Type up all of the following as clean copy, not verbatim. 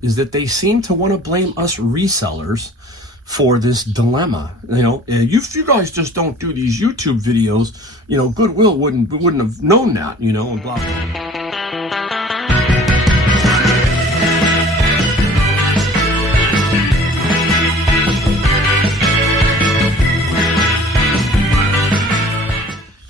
is that they seem to want to blame us resellers for this dilemma. If you guys just don't do these YouTube videos, Goodwill wouldn't have known that, and blah, blah.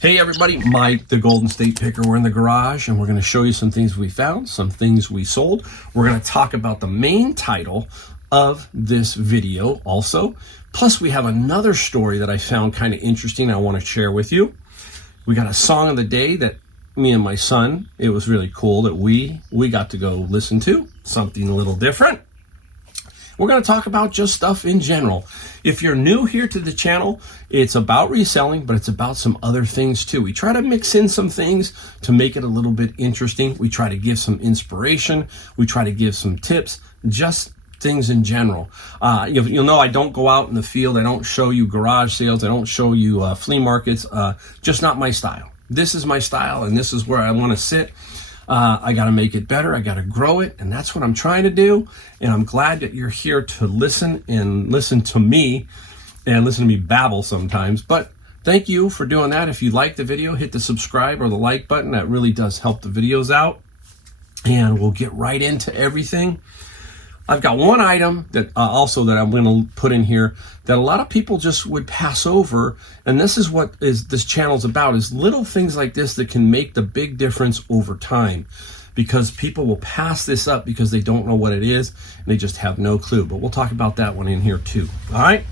Hey everybody, Mike, the Golden State Picker. We're in the garage and we're going to show you some things we found, some things we sold. We're going to talk about the main title of this video also. Plus we have another story that I found kind of interesting I want to share with you. We got a song of the day that me and my son, it was really cool that we got to go listen to, something a little different. We're going to talk about just stuff in general. If you're new here to the channel, it's about reselling, but it's about some other things too. We try to mix in some things to make it a little bit interesting. We try to give some inspiration. We try to give some tips, just things in general. You'll know I don't go out in the field. I don't show you garage sales. I don't show you flea markets. Just not my style. This is my style, and this is where I want to sit. I got to make it better. I got to grow it. And that's what I'm trying to do. And I'm glad that you're here to listen to me and listen to me babble sometimes. But thank you for doing that. If you like the video, hit the subscribe or the like button. That really does help the videos out. And we'll get right into everything. I've got one item that also that I'm going to put in here that a lot of people just would pass over, and this is what this channel's about, is little things like this that can make the big difference over time, because people will pass this up because they don't know what it is and they just have no clue. But we'll talk about that one in here too. All right.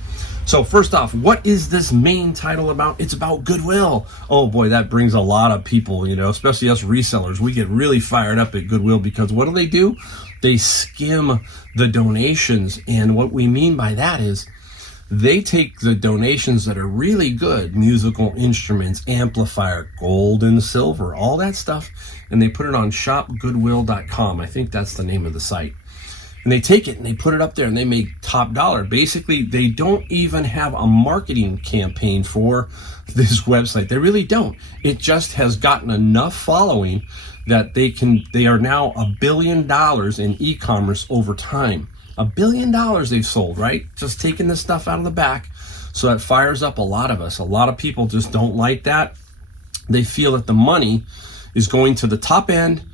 So first off, what is this main title about? It's about Goodwill. Oh boy, that brings a lot of people, especially us resellers. We get really fired up at Goodwill because what do? They skim the donations. And what we mean by that is they take the donations that are really good, musical instruments, amplifier, gold and silver, all that stuff, and they put it on shopgoodwill.com. I think that's the name of the site. And they take it and they put it up there and they make top dollar. Basically, they don't even have a marketing campaign for this website. They really don't. It just has gotten enough following that they are now $1 billion in e-commerce over time. $1 billion they've sold, right? Just taking this stuff out of the back. So that fires up a lot of us. A lot of people just don't like that. They feel that the money is going to the top end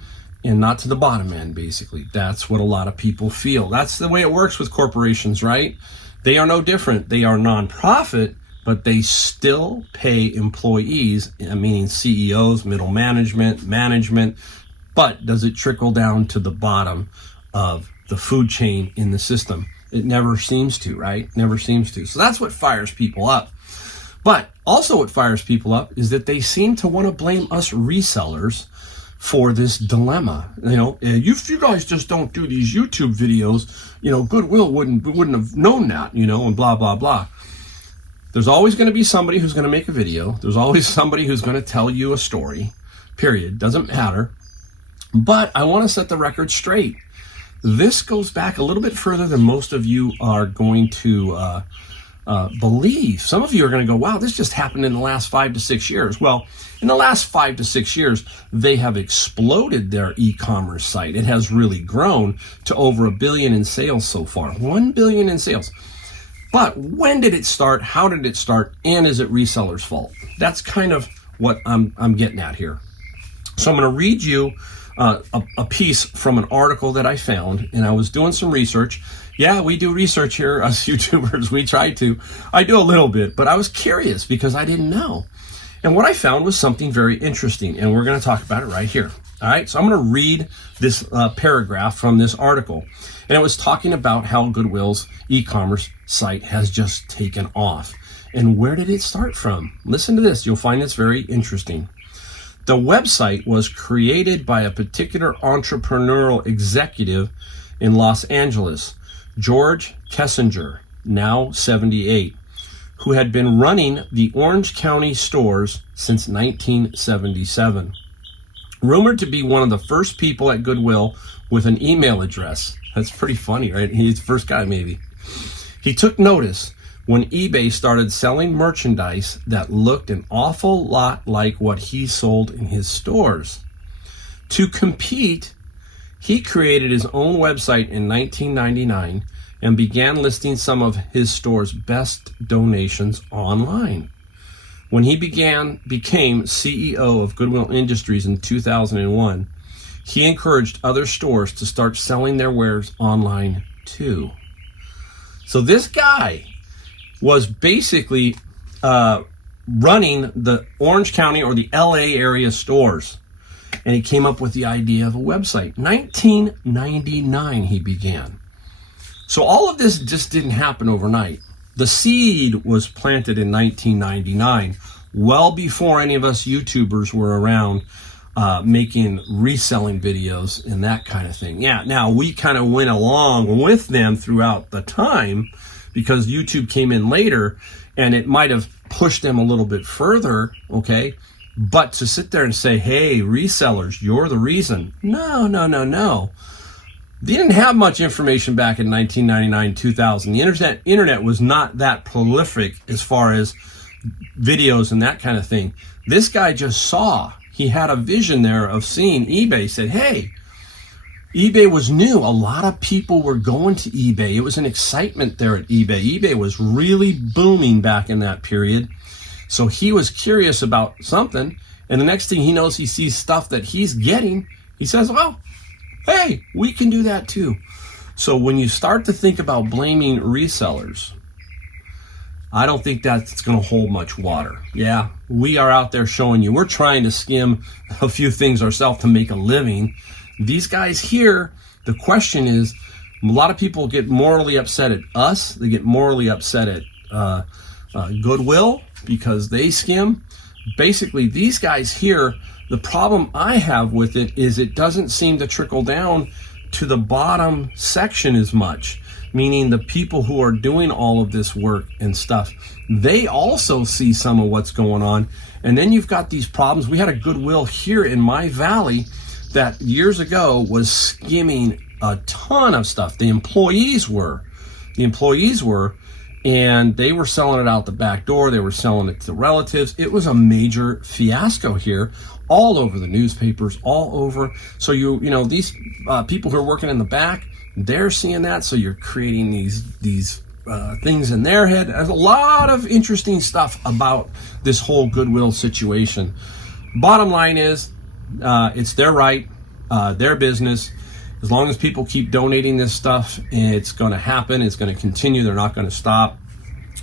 and not to the bottom end, basically. That's what a lot of people feel. That's the way it works with corporations, right? They are no different. They are nonprofit, but they still pay employees, meaning CEOs, middle management. But does it trickle down to the bottom of the food chain in the system? It never seems to, right? Never seems to. So that's what fires people up. But also what fires people up is that they seem to want to blame us resellers for this dilemma. If you guys just don't do these YouTube videos, Goodwill wouldn't have known that, and blah, blah, blah. There's always going to be somebody who's going to make a video. There's always somebody who's going to tell you a story, period. Doesn't matter. But I want to set the record straight. This goes back a little bit further than most of you are going to believe. Some of you are going to go, wow, this just happened in the last 5 to 6 years. Well, in the last 5 to 6 years, they have exploded their e-commerce site. It has really grown to over $1 billion in sales so far. $1 billion in sales. But when did it start? How did it start? And is it resellers' fault? That's kind of what I'm getting at here. So I'm going to read you a piece from an article that I found, and I was doing some research. Yeah, we do research here, us YouTubers. We try to. I do a little bit, but I was curious because I didn't know. And what I found was something very interesting, and we're going to talk about it right here. All right, so I'm going to read this paragraph from this article. And it was talking about how Goodwill's e-commerce site has just taken off. And where did it start from? Listen to this. You'll find this very interesting. The website was created by a particular entrepreneurial executive in Los Angeles, George Kessinger, now 78, who had been running the Orange County stores since 1977. Rumored to be one of the first people at Goodwill with an email address. That's pretty funny, right? He's the first guy, maybe. He took notice when eBay started selling merchandise that looked an awful lot like what he sold in his stores. To compete, He created his own website in 1999 and began listing some of his store's best donations online. When he became CEO of Goodwill Industries in 2001, he encouraged other stores to start selling their wares online too. So this guy was basically running the Orange County or the LA area stores. And he came up with the idea of a website. 1999 he began. So all of this just didn't happen overnight. The seed was planted in 1999, well before any of us YouTubers were around making reselling videos and that kind of thing. Yeah, now we kind of went along with them throughout the time because YouTube came in later and it might have pushed them a little bit further, okay? But to sit there and say, hey, resellers, you're the reason. No. They didn't have much information back in 1999, 2000. The internet was not that prolific as far as videos and that kind of thing. This guy just saw. He had a vision there of seeing eBay. Said, hey, eBay was new. A lot of people were going to eBay. It was an excitement there at eBay. eBay was really booming back in that period. So he was curious about something, and the next thing he knows, he sees stuff that he's getting. He says, well, hey, we can do that too. So when you start to think about blaming resellers, I don't think that's going to hold much water. Yeah, we are out there showing you. We're trying to skim a few things ourselves to make a living. These guys here, the question is, a lot of people get morally upset at us. They get morally upset at Goodwill because they skim. Basically, these guys here, the problem I have with it is it doesn't seem to trickle down to the bottom section as much, meaning the people who are doing all of this work and stuff, they also see some of what's going on. And then you've got these problems. We had a Goodwill here in my valley that years ago was skimming a ton of stuff. The employees were, and they were selling it out the back door. They were selling it to relatives. It was a major fiasco here, all over the newspapers, all over. So you know these people who are working in the back, they're seeing that. So you're creating these things in their head. There's a lot of interesting stuff about this whole Goodwill situation. Bottom line is, it's their right, their business. As long as people keep donating this stuff, it's going to happen. It's going to continue. They're not going to stop.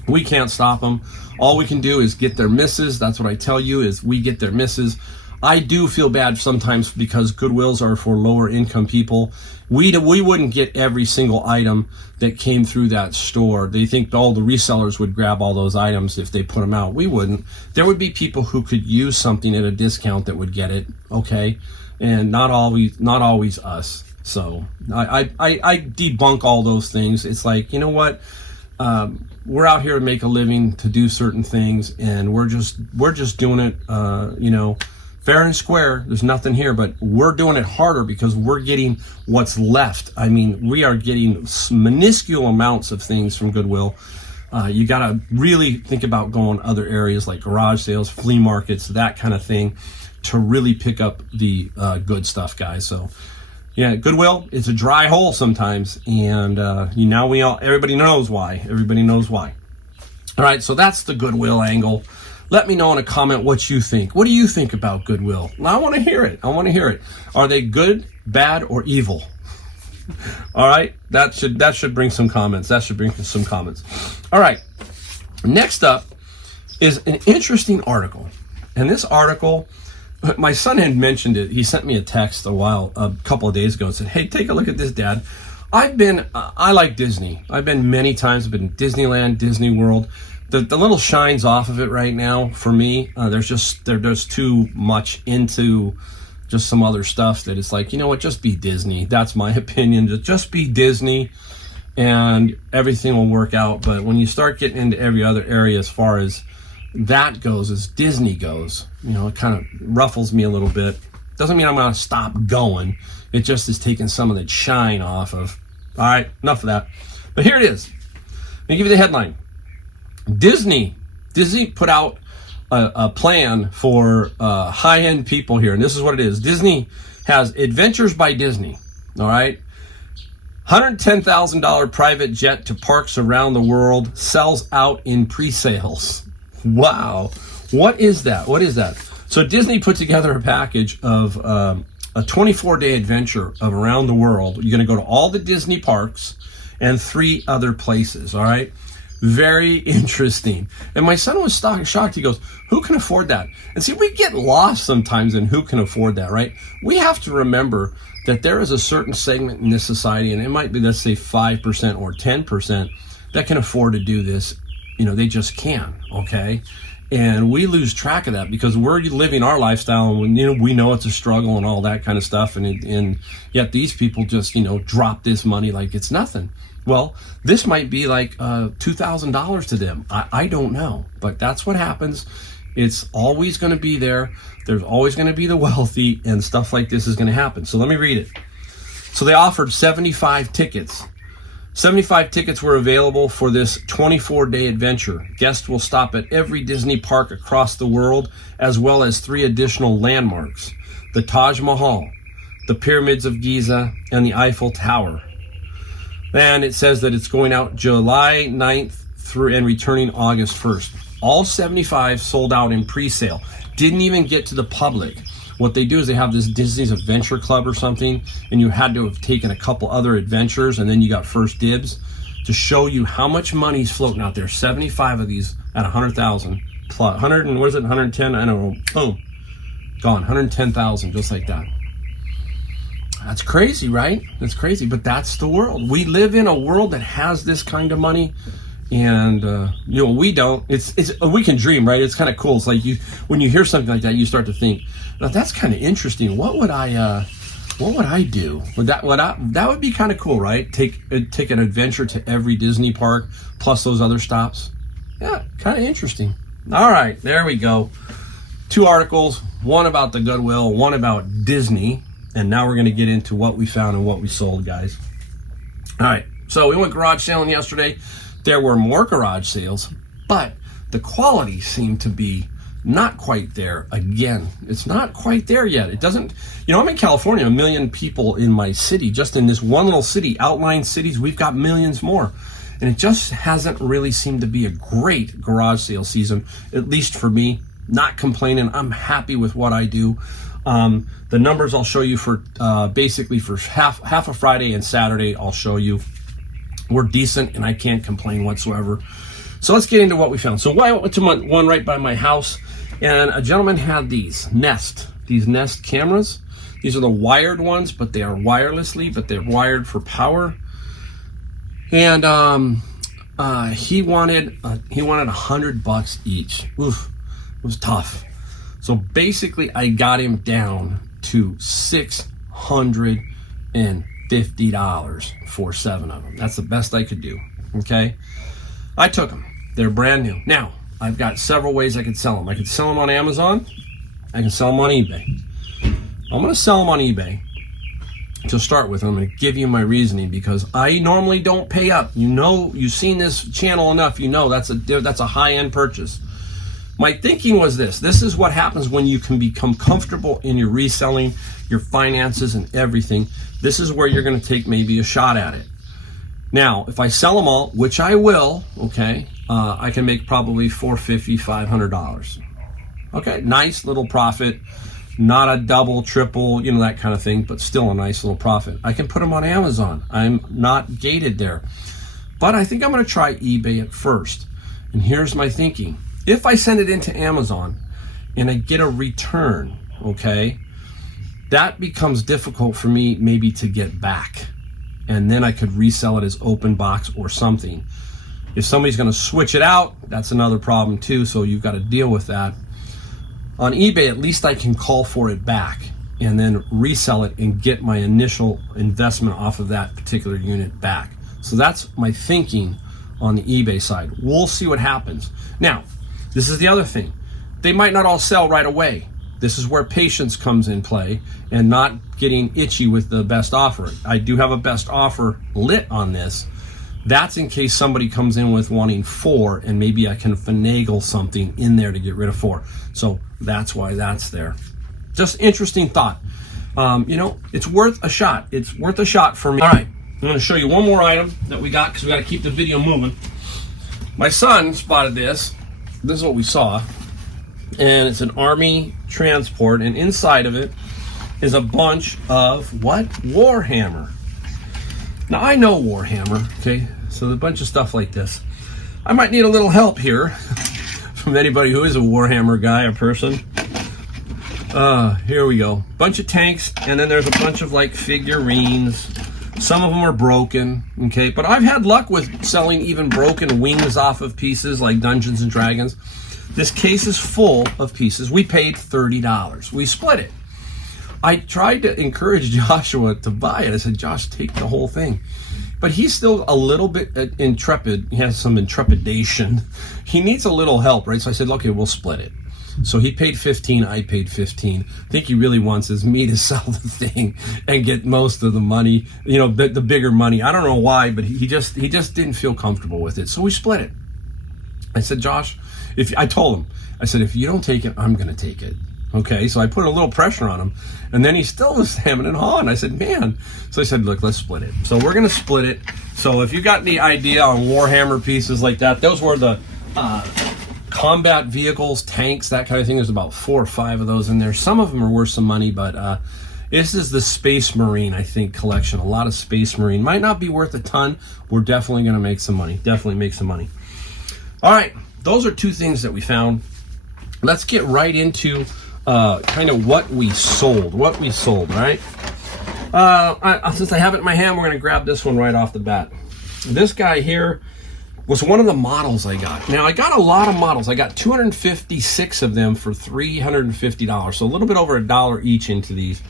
We can't stop them. All we can do is get their misses. That's what I tell you, is we get their misses. I do feel bad sometimes because Goodwills are for lower income people. We wouldn't get every single item that came through that store. They think all the resellers would grab all those items if they put them out. We wouldn't. There would be people who could use something at a discount that would get it, okay? And not always us. So I debunk all those things. It's like, you know what? We're out here to make a living, to do certain things, and we're just doing it, fair and square. There's nothing here, but we're doing it harder because we're getting what's left. I mean, we are getting minuscule amounts of things from Goodwill. You got to really think about going other areas like garage sales, flea markets, that kind of thing, to really pick up the good stuff, guys. So yeah, Goodwill, it's a dry hole sometimes, and everybody knows why. Everybody knows why. All right, so that's the Goodwill angle. Let me know in a comment what you think. What do you think about Goodwill? I want to hear it. Are they good, bad, or evil? All right, that should bring some comments. All right, next up is an interesting article, and this article, my son had mentioned it. He sent me a text a couple of days ago and said, hey, take a look at this, Dad. I like Disney. I've been many times. I've been to Disneyland, Disney World. The little shines off of it right now for me. There's just too much into just some other stuff that it's like, you know what, just be Disney. That's my opinion. Just be Disney and everything will work out. But when you start getting into every other area as far as that goes, as Disney goes, it kind of ruffles me a little bit. Doesn't mean I'm going to stop going. It just is taking some of the shine off of. All right, enough of that. But here it is. Let me give you the headline. Disney put out a plan for high-end people here, and this is what it is. Disney has Adventures by Disney. All right. $110,000 private jet to parks around the world sells out in pre-sales. Wow. What is that? What is that? So Disney put together a package of a 24-day adventure of around the world. You're going to go to all the Disney parks and 3 other places. All right. Very interesting. And my son was shocked. He goes, who can afford that? And see, we get lost sometimes in who can afford that, right? We have to remember that there is a certain segment in this society, and it might be, let's say, 5% or 10% that can afford to do this. You know, they just can, okay? And we lose track of that because we're living our lifestyle, and we know it's a struggle and all that kind of stuff. And yet these people just, drop this money like it's nothing. Well, this might be like $2,000 to them. I don't know, but that's what happens. It's always going to be there. There's always going to be the wealthy, and stuff like this is going to happen. So let me read it. So they offered 75 tickets. 75 tickets were available for this 24-day adventure. Guests will stop at every Disney park across the world, as well as 3 additional landmarks: the Taj Mahal, the Pyramids of Giza, and the Eiffel Tower. And it says that it's going out July 9th through and returning August 1st. All 75 sold out in pre-sale. Didn't even get to the public. What they do is they have this Disney's Adventure Club or something, and you had to have taken a couple other adventures, and then you got first dibs to show you how much money's floating out there. 75 of these at 100,000 plus 100 and what is it? 110? I don't know. Boom, gone. 110,000, just like that. That's crazy, right? That's crazy, but that's the world. We live in a world that has this kind of money, and we don't. It's we can dream, right? It's kind of cool. It's like when you hear something like that, you start to think, now that's kind of interesting. What would I do? That would be kind of cool, right? Take an adventure to every Disney park plus those other stops. Yeah, kind of interesting. All right, there we go. 2 articles, one about the Goodwill, one about Disney. And now we're going to get into what we found and what we sold, guys. All right, so we went garage selling yesterday. There were more garage sales, but the quality seemed to be not quite there. Again, it's not quite there yet. It doesn't, I'm in California, 1 million people in my city. Just in this one little city, outlying cities, we've got millions more. And it just hasn't really seemed to be a great garage sale season, at least for me. Not complaining. I'm happy with what I do. The numbers I'll show you for basically for half of Friday and Saturday, I'll show you. We're decent, and I can't complain whatsoever. So let's get into what we found. So I went to one right by my house, and a gentleman had these Nest cameras. These are the wired ones, but they are wirelessly, but they're wired for power. And he wanted $100 each. Oof, it was tough. So basically, I got him down to $650 for 7 of them. That's the best I could do, okay? I took them. They're brand new. Now, I've got several ways I could sell them. I could sell them on Amazon. I can sell them on eBay. I'm going to sell them on eBay. To start with, I'm going to give you my reasoning because I normally don't pay up. You've seen this channel enough. That's a high-end purchase. My thinking was this is what happens when you can become comfortable in your reselling, your finances, and everything. This is where you're going to take maybe a shot at it. Now, if I sell them all, which I will, okay, I can make probably $450, $500. Okay, nice little profit. Not a double, triple, that kind of thing, but still a nice little profit. I can put them on Amazon. I'm not gated there. But I think I'm going to try eBay at first. And here's my thinking. If I send it into Amazon and I get a return, okay, that becomes difficult for me maybe to get back. And then I could resell it as open box or something. If somebody's going to switch it out, that's another problem too, so you've got to deal with that. On eBay, at least I can call for it back and then resell it and get my initial investment off of that particular unit back. So that's my thinking on the eBay side. We'll see what happens. Now, this is the other thing. They might not all sell right away. This is where patience comes in play and not getting itchy with the best offer. I do have a best offer lit on this. That's in case somebody comes in with wanting 4 and maybe I can finagle something in there to get rid of 4. So that's why that's there. Just interesting thought. You know, it's worth a shot. It's worth a shot for me. All right, I'm going to show you one more item that we got because we got to keep the video moving. My son spotted this. This is what we saw. And it's an Army transport, and inside of it is a bunch of what? Warhammer. Now, I know Warhammer, okay? So a bunch of stuff like this. I might need a little help here from anybody who is a Warhammer guy or person. Here we go. Bunch of tanks, and then there's a bunch of like figurines. Some of them are broken, okay? But I've had luck with selling even broken wings off of pieces like Dungeons and Dragons. This case is full of pieces. We paid $30. We split it. I tried to encourage Joshua to buy it. I said, Josh, take the whole thing. But he's still a little bit intrepid. He has some intrepidation. He needs a little help, right? So I said, okay, we'll split it. So he paid $15, I paid $15. I think he really wants is me to sell the thing and get most of the money, you know, the bigger money. I don't know why, but he just didn't feel comfortable with it. So we split it. I said, Josh, I told him, I said, if you don't take it, I'm going to take it. Okay, so I put a little pressure on him, and then he still was hemming and hawing. I said, man. So I said, look, let's split it. So we're going to split it. So if you got any idea on Warhammer pieces like that, those were the combat vehicles, tanks, that kind of thing. There's about 4 or 5 of those in there. Some of them are worth some money, but this is the Space Marine, I think, collection. A lot of Space Marine. Might not be worth a ton. We're definitely going to make some money. Definitely make some money. All right, those are 2 things that we found. Let's get right into kind of what we sold. Right? Since I have it in my hand, we're going to grab this one right off the bat. This guy here was one of the models I got. Now, I got a lot of models. I got 256 of them for $350, so a little bit over $1 each into these.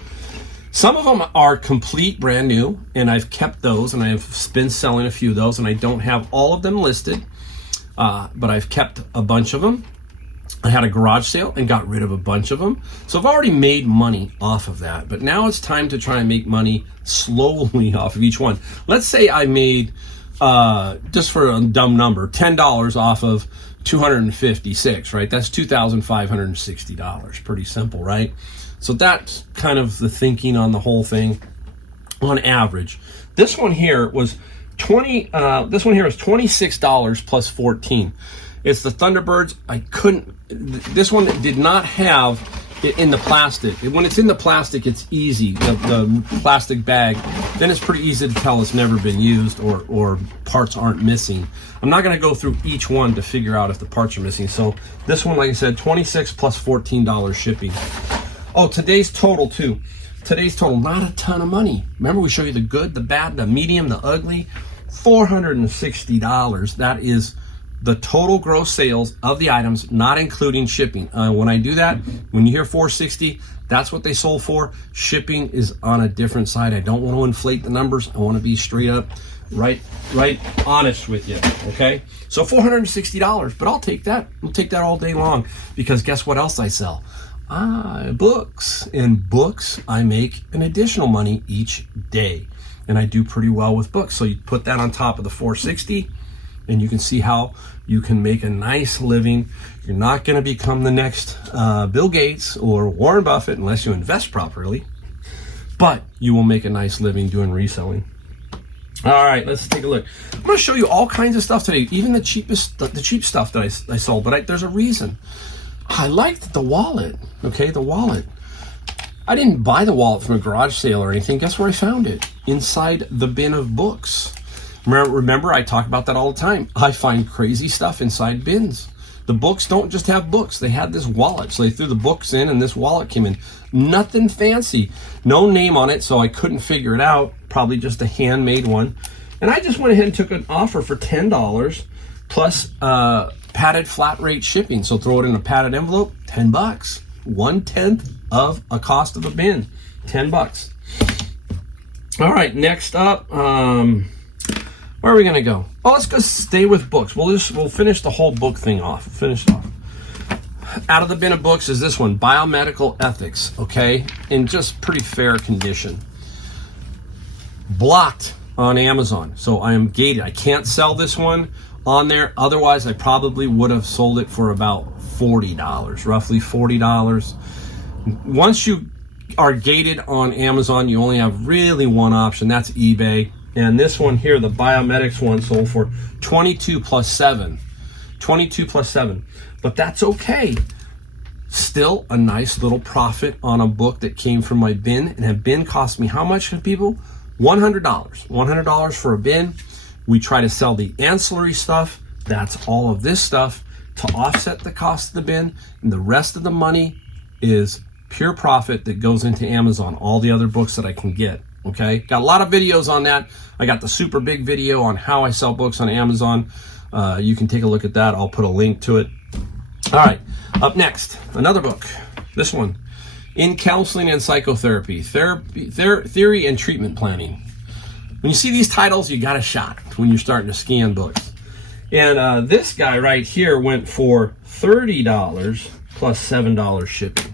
Some of them are complete brand new, and I've kept those, and I've been selling a few of those, and I don't have all of them listed, but I've kept a bunch of them. I had a garage sale and got rid of a bunch of them. So I've already made money off of that, but now it's time to try and make money slowly off of each one. Let's say I made, just for a dumb number, $10 off of 256, right? That's $2,560. Pretty simple, right? So that's kind of the thinking on the whole thing on average. This one here was $26 plus 14. It's the Thunderbirds. This one did not have it in the plastic. When it's in the plastic, it's easy, the plastic bag. Then it's pretty easy to tell it's never been used or parts aren't missing. I'm not going to go through each one to figure out if the parts are missing. So this one, like I said, $26 plus $14 shipping. Oh, today's total too. Today's total, not a ton of money. Remember, we show you the good, the bad, the medium, the ugly. $460. That is the total gross sales of the items, not including shipping. When I do that, when you hear 460, that's what they sold for. Shipping is on a different side. I don't want to inflate the numbers. I want to be straight up, right honest with you, okay? So $460, but I'll take that. I'll take that all day long, because guess what else I sell? Books. And books, I make an additional money each day. And I do pretty well with books. So you put that on top of the 460, and you can see how you can make a nice living. You're not going to become the next Bill Gates or Warren Buffett unless you invest properly, but you will make a nice living doing reselling. All right, let's take a look. I'm going to show you all kinds of stuff today, even the cheap stuff that I sold, but there's a reason. I liked the wallet, okay, the wallet. I didn't buy the wallet from a garage sale or anything. Guess where I found it? Inside the bin of books. Remember, I talk about that all the time. I find crazy stuff inside bins. The books don't just have books. They had this wallet. So they threw the books in and this wallet came in. Nothing fancy. No name on it, so I couldn't figure it out. Probably just a handmade one. And I just went ahead and took an offer for $10 plus padded flat rate shipping. So throw it in a padded envelope, $10. 1/10 of a cost of a bin, $10. All right, next up, where are we gonna go? Oh, let's go stay with books. We'll finish the whole book thing off. Finish it off. Out of the bin of books is this one, Biomedical Ethics, okay? In just pretty fair condition. Blocked on Amazon, so I am gated. I can't sell this one on there. Otherwise, I probably would have sold it for about $40, roughly $40. Once you are gated on Amazon, you only have really one option. That's eBay. And this one here, the Biomedics one, sold for 22 plus 7. 22 plus 7. But that's okay. Still a nice little profit on a book that came from my bin. And a bin cost me how much, people? $100. $100 for a bin. We try to sell the ancillary stuff. That's all of this stuff to offset the cost of the bin. And the rest of the money is pure profit that goes into Amazon, all the other books that I can get. Okay, got a lot of videos on that. I got the super big video on how I sell books on Amazon. You can take a look at that. I'll put a link to it. All right, up next, another book. This one, In Counseling and Psychotherapy, Theory and Treatment Planning. When you see these titles, you got a shot when you're starting to scan books. And this guy right here went for $30 plus $7 shipping.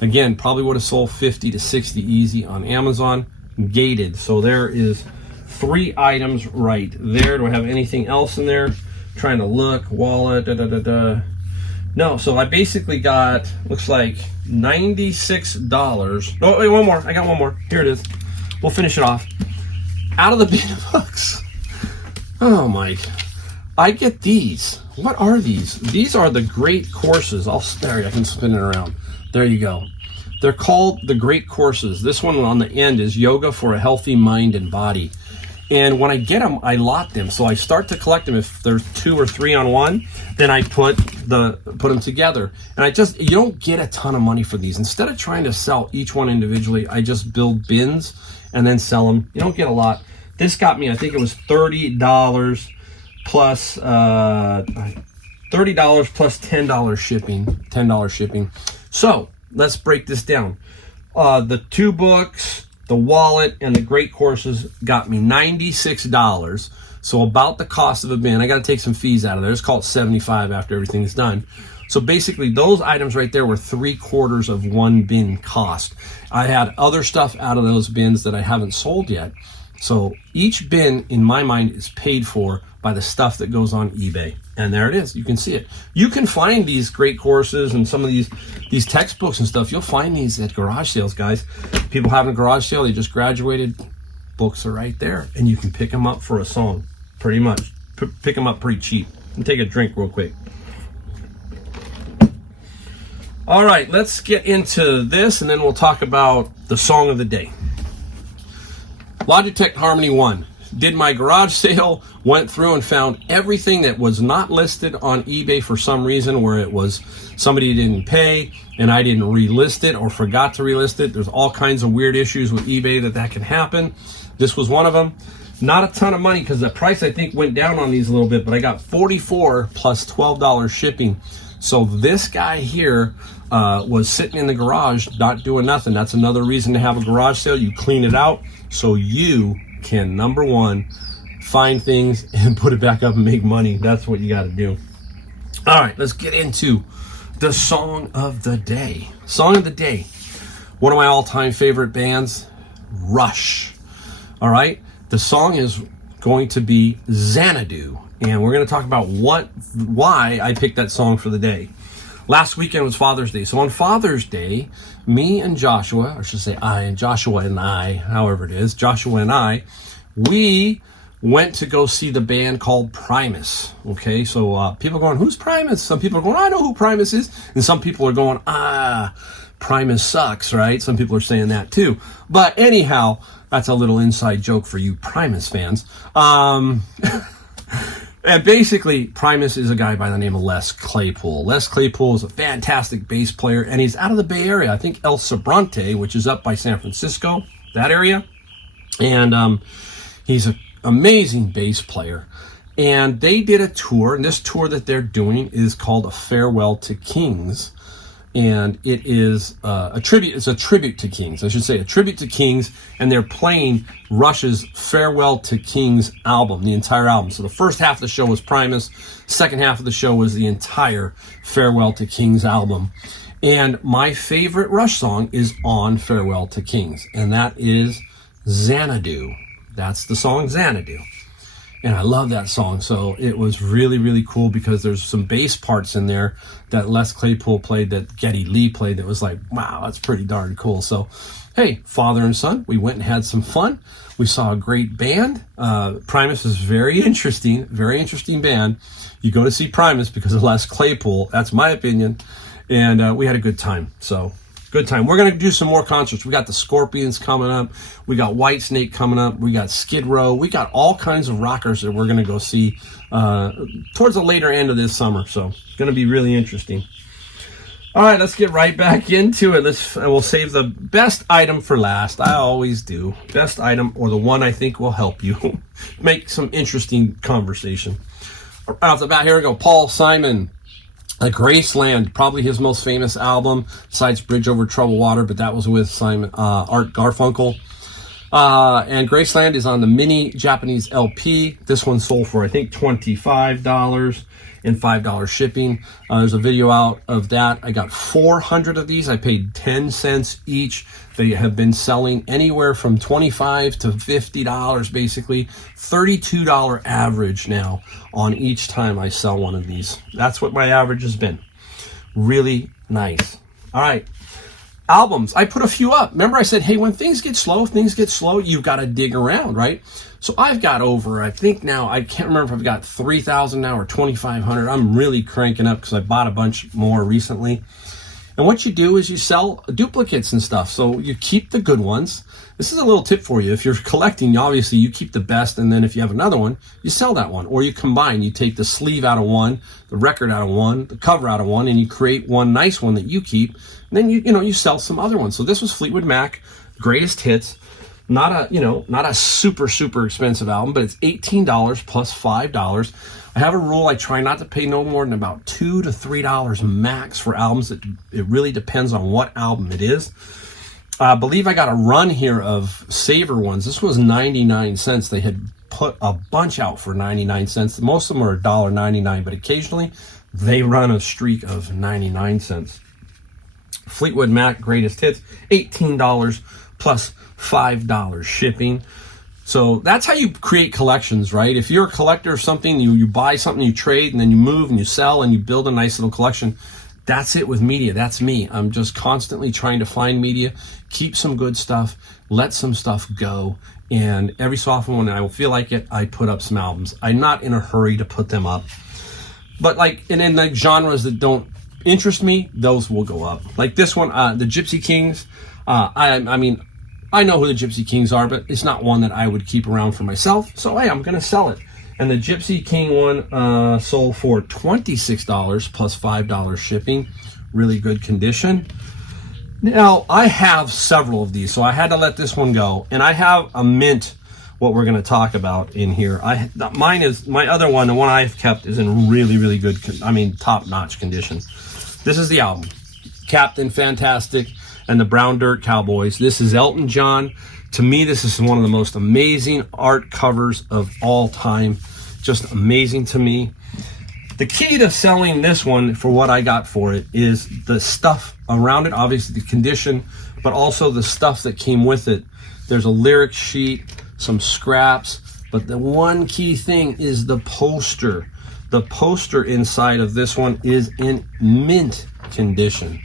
Again, probably would have sold 50 to 60 easy on Amazon. Gated, so there is 3 items right there. Do I have anything else in there? Trying to look. Wallet, No, so I basically got, looks like $96. Oh, wait, one more. I got one more. Here it is. We'll finish it off. Out of the bin of books. Oh, Mike. I get these. What are these? These are the Great Courses. There, I can spin it around. There you go. They're called the Great Courses. This one on the end is Yoga for a Healthy Mind and Body. And when I get them, I lot them. So I start to collect them. If there's 2 or 3 on one, then I put them together. And you don't get a ton of money for these. Instead of trying to sell each one individually, I just build bins and then sell them. You don't get a lot. This got me, I think it was $30 plus $30 plus $10 shipping. $10 shipping. So let's break this down. The 2 books, the wallet, and the Great Courses got me $96. So about the cost of a bin. I got to take some fees out of there. Let's call it $75 after everything's done. So basically those items right there were 3/4 of one bin cost. I had other stuff out of those bins that I haven't sold yet. So each bin in my mind is paid for by the stuff that goes on eBay. And there it is. You can see it. You can find these Great Courses and some of these textbooks and stuff. You'll find these at garage sales, guys. People having a garage sale, they just graduated. Books are right there. And you can pick them up for a song, pretty much. Pick them up pretty cheap. And take a drink real quick. All right, let's get into this, and then we'll talk about the song of the day. Logitech Harmony 1. Did my garage sale, went through and found everything that was not listed on eBay for some reason, where it was somebody didn't pay and I didn't relist it or forgot to relist it. There's all kinds of weird issues with eBay that can happen. This was one of them. Not a ton of money because the price I think went down on these a little bit, but I got $44 plus $12 shipping. So this guy here was sitting in the garage not doing nothing. That's another reason to have a garage sale. You clean it out so you can, number one, find things and put it back up and make money. That's what you got to do. All right, let's get into the song of the day. Song of the day. One of my all-time favorite bands, Rush. All right, the song is going to be Xanadu, and we're going to talk about why I picked that song for the day. Last weekend was Father's Day. So on Father's Day, me and Joshua, or I should say Joshua and I, however it is, Joshua and I, we went to go see the band called Primus. Okay, so people are going, who's Primus? Some people are going, I know who Primus is. And some people are going, Primus sucks, right? Some people are saying that too. But anyhow, that's a little inside joke for you Primus fans. And basically, Primus is a guy by the name of Les Claypool. Les Claypool is a fantastic bass player, and he's out of the Bay Area. I think El Sobrante, which is up by San Francisco, that area. And he's an amazing bass player. And they did a tour, and this tour that they're doing is called A Farewell to Kings. And it is a tribute to Kings. I should say a tribute to Kings, and they're playing Rush's Farewell to Kings album, the entire album. So the first half of the show was Primus, second half of the show was the entire Farewell to Kings album. And my favorite Rush song is on Farewell to Kings, and that is Xanadu. That's the song Xanadu. and I love that song. So it was really, really cool because there's some bass parts in there that Les Claypool played, that Geddy Lee played, that was like, wow, that's pretty darn cool. So, hey, father and son, we went and had some fun. We saw a great band. Primus is very interesting band. You go to see Primus because of Les Claypool. That's my opinion. And we had a good time. So, good time. We're going to do some more concerts. We got the Scorpions coming up. We got Whitesnake coming up. We got Skid Row. We got all kinds of rockers that we're going to go see towards the later end of this summer. So it's going to be really interesting. All right, let's get right back into it. We'll save the best item for last. I always do. Best item, or the one I think will help you make some interesting conversation. Right off the bat, here we go. Paul Simon. Graceland, probably his most famous album, besides Bridge Over Troubled Water, but that was with Art Garfunkel. And Graceland is on the mini Japanese LP. This one sold for, I think, $25 and $5 shipping. There's a video out of that. I got 400 of these. I paid 10 cents each. They have been selling anywhere from $25 to $50, basically. $32 average now on each time I sell one of these. That's what my average has been. Really nice. All right. Albums. I put a few up. Remember I said, hey, when things get slow, you've got to dig around, right? So I've got over, I think now, I can't remember if I've got 3,000 now or 2,500. I'm really cranking up because I bought a bunch more recently. And what you do is you sell duplicates and stuff. So you keep the good ones. This is a little tip for you. If you're collecting, obviously you keep the best, and then if you have another one, you sell that one. Or you combine. You take the sleeve out of one, the record out of one, the cover out of one, and you create one nice one that you keep. And then you sell some other ones. So this was Fleetwood Mac, greatest hits. Not a super expensive album, but it's $18 plus $5. I have a rule. I try not to pay no more than about $2 to $3 max for albums. It really depends on what album it is. I believe I got a run here of Saver ones. This was 99 cents. They had put a bunch out for 99 cents. Most of them are $1.99, but occasionally they run a streak of 99 cents. Fleetwood Mac greatest hits, $18 plus $5 shipping. So that's how you create collections, right? If you're a collector of something, you buy something, you trade, and then you move and you sell and you build a nice little collection. That's it with media. That's me. I'm just constantly trying to find media, keep some good stuff, let some stuff go. And every so often when I feel like it, I put up some albums. I'm not in a hurry to put them up. But and in the genres that don't interest me, those will go up. Like this one, the Gypsy Kings. I know who the Gypsy Kings are, but it's not one that I would keep around for myself. So, hey, I'm going to sell it. And the Gypsy King one sold for $26 plus $5 shipping. Really good condition. Now, I have several of these, so I had to let this one go. And I have a mint, what we're going to talk about in here. My other one, the one I've kept, is in really good, top-notch condition. This is the album, Captain Fantastic and the Brown Dirt Cowboys. This is Elton John. To me, this is one of the most amazing art covers of all time. Just amazing to me. The key to selling this one for what I got for it is the stuff around it, obviously the condition, but also the stuff that came with it. There's a lyric sheet, some scraps, but the one key thing is the poster. The poster inside of this one is in mint condition.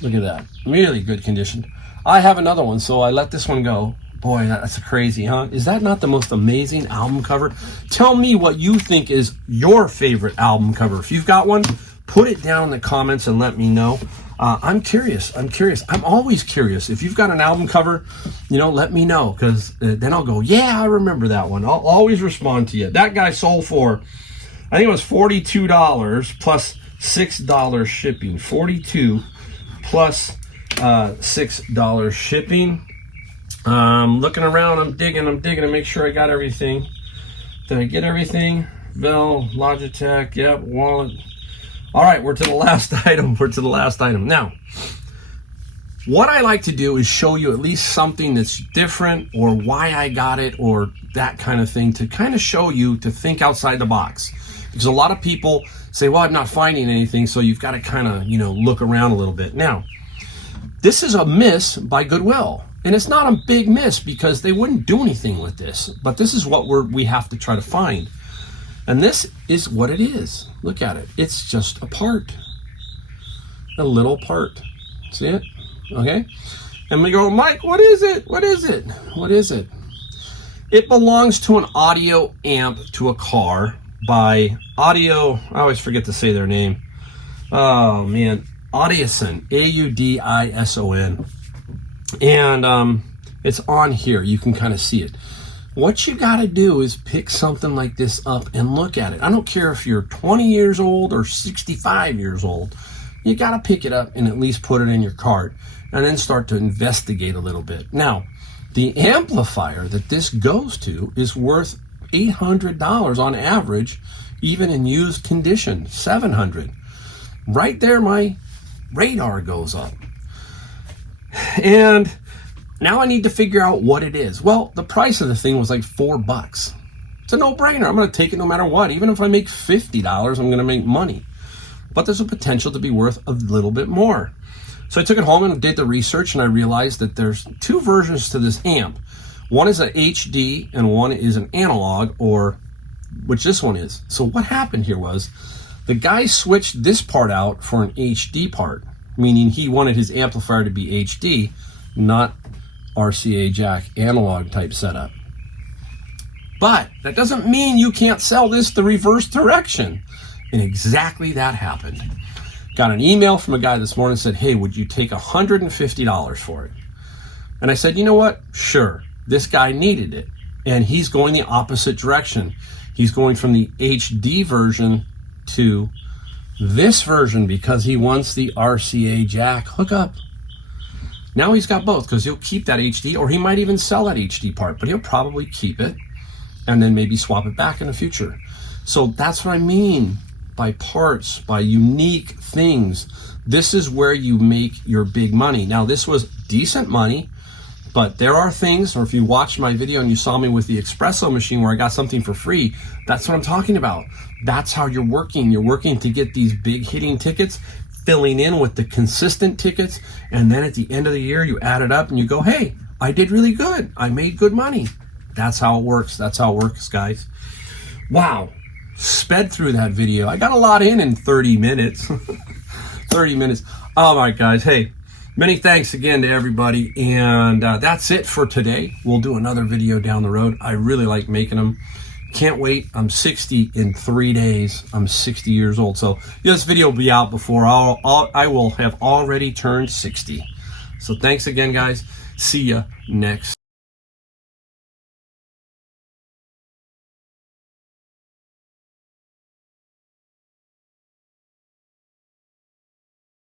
Look at that. Really good condition. I have another one, so I let this one go. Boy, that's crazy, huh? Is that not the most amazing album cover? Tell me what you think is your favorite album cover. If you've got one, put it down in the comments and let me know. I'm curious. I'm always curious. If you've got an album cover, let me know, because then I'll go, yeah, I remember that one. I'll always respond to you. That guy sold for, I think it was $42 plus $6 shipping. $42 plus $6 shipping. Looking around, I'm digging to make sure I got everything. Did I get everything? Bell, Logitech, yep, wallet. All right, we're to the last item. Now, what I like to do is show you at least something that's different, or why I got it, or that kind of thing, to kind of show you to think outside the box. Because a lot of people say, well, I'm not finding anything, so you've got to kind of, look around a little bit. Now, this is a miss by Goodwill. And it's not a big miss because they wouldn't do anything with this. But this is what we have to try to find. And this is what it is. Look at it. It's just a part. A little part. See it? Okay. And we go, Mike, what is it? What is it? What is it? It belongs to an audio amp to a car by Audio. I always forget to say their name. Oh, man. Audison. Audison. And it's on here. You can kind of see it. What you got to do is pick something like this up and look at it. I don't care if you're 20 years old or 65 years old. You got to pick it up and at least put it in your cart and then start to investigate a little bit. Now, the amplifier that this goes to is worth $800 on average, even in used condition, $700. Right there, my radar goes up. And now I need to figure out what it is. Well, the price of the thing was like $4. It's a no-brainer. I'm going to take it no matter what. Even if I make $50, I'm going to make money. But there's a potential to be worth a little bit more. So I took it home and did the research, and I realized that there's two versions to this amp. One is an HD and one is an analog, or which this one is. So what happened here was the guy switched this part out for an HD part, meaning he wanted his amplifier to be HD, not RCA jack analog type setup. But that doesn't mean you can't sell this the reverse direction. And exactly that happened. Got an email from a guy this morning that said, hey, would you take $150 for it? And I said, you know what? Sure. This guy needed it. And he's going the opposite direction. He's going from the HD version to this version because he wants the RCA jack hookup. Now he's got both because he'll keep that HD, or he might even sell that HD part, but he'll probably keep it and then maybe swap it back in the future. So that's what I mean by parts, by unique things. This is where you make your big money. Now, this was decent money, but there are things, or if you watched my video and you saw me with the espresso machine where I got something for free, that's what I'm talking about. That's how you're working. You're working to get these big hitting tickets, filling in with the consistent tickets, and then at the end of the year, you add it up and you go, hey, I did really good. I made good money. That's how it works. That's how it works, guys. Wow. Sped through that video. I got a lot in 30 minutes. 30 minutes. All right, guys. Hey, many thanks again to everybody. And that's it for today. We'll do another video down the road. I really like making them. Can't wait. I'm 60 in 3 days. I'm 60 years old. So this video will be out before I will have already turned 60. So thanks again, guys. See ya next.